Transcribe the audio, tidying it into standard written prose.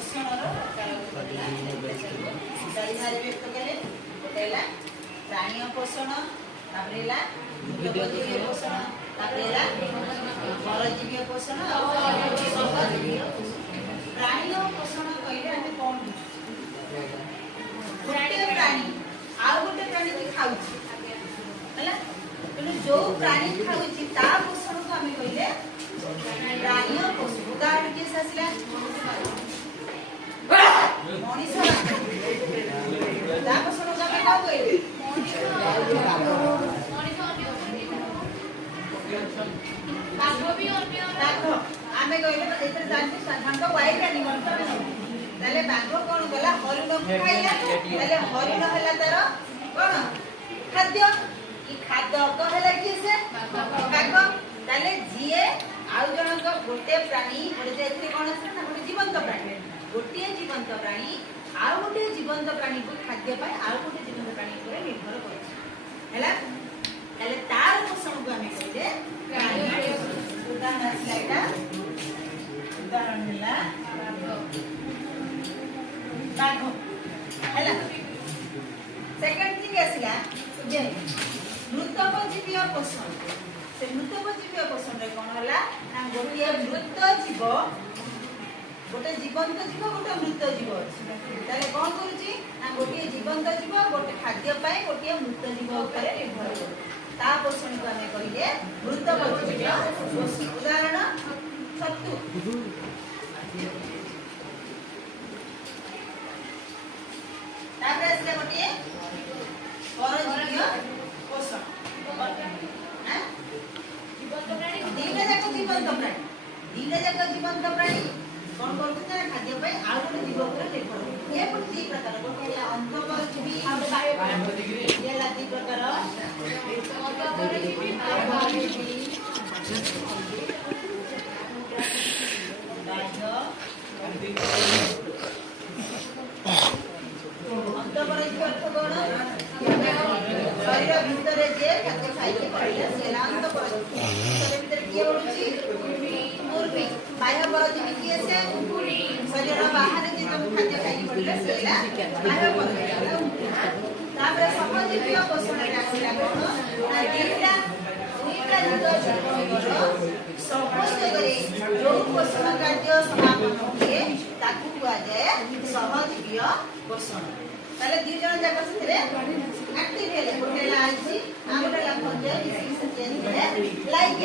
पोषणर व्यक्त कले गोटे प्राणी पोषण मृतजीवी पोषण परजीवी पोषण प्राणी पोषण कहले आम कौन गोटे प्राणी आउ गोटे प्राणी की खाऊ जो प्राणी खाऊ पोषण को आम कहले प्राणी पोषण। उदाहरण किए आसला मनीष पोषण को आम क्या कहले आमे कहले साधारण वाइल्ड एनिमल ताले बाघ कौन गला हरिण को खाइला ताले हरिण हला तार कौन खाद्य ई खाद्य कहला कि से बाघ ताले जीए आउ जनक गोटे प्राणी बोले एथि कोन আছে ना गोटे जीवंत प्राणी गोटे जीवंत प्राणी आउ गोटे जीवंत प्राणी को खाद्य पाए आउ गोटे जीवंत प्राणी पर निर्भर करे हैला ताले तार पोषण को हमें कहले प्राणी उदाहरण स्लाइडा उदाहरण हला बाघ हैला सेकंड थिंग आसला जे मृतक जीव पोषण से मृतक जीव पोषण रे कोन हला ना गोटे मृत जीव गोटे जीवंत जीव गोटे मृत जीव ताले कोन करूची ना गोटे जीवंत जीव गोटे खाद्य पाए गोटे मृत जीव ऊपर निर्भर करे ता पोषण को हमें कहिए मृतक जीव पोषण। उदाहरण छतु तापर असले गोटे परजीवी पोषण हां दीटा जाक जीवंत प्राणी कौन करते हैं खाद्य पे आउ गोटे जीव पर निर्भर ये दी प्रकार गोटे अंत परजीवी आउ बायो ये लाती प्रकार शरीर भितर जे खाद्य खाइके पड़े सेला अंत परजीवी शरीर भीतर किए उड़ुची मुर्गी बाह्य परजीवी किए से शरीर बाहर जे तुम खाद्य खाइके पड़े सेला बाह्य परजीवी तापर समजीवी पोषण रे आसीला कोन ना दीटा सहयोगरे जो पोषण कार्य समापन हुए ताकू हुआ जाए सहजीवी पोषण ताले दी जन जाक से एक्टिव हेले गोटे लाइची आमोटे ला खंजे इसी से चेंज लाइक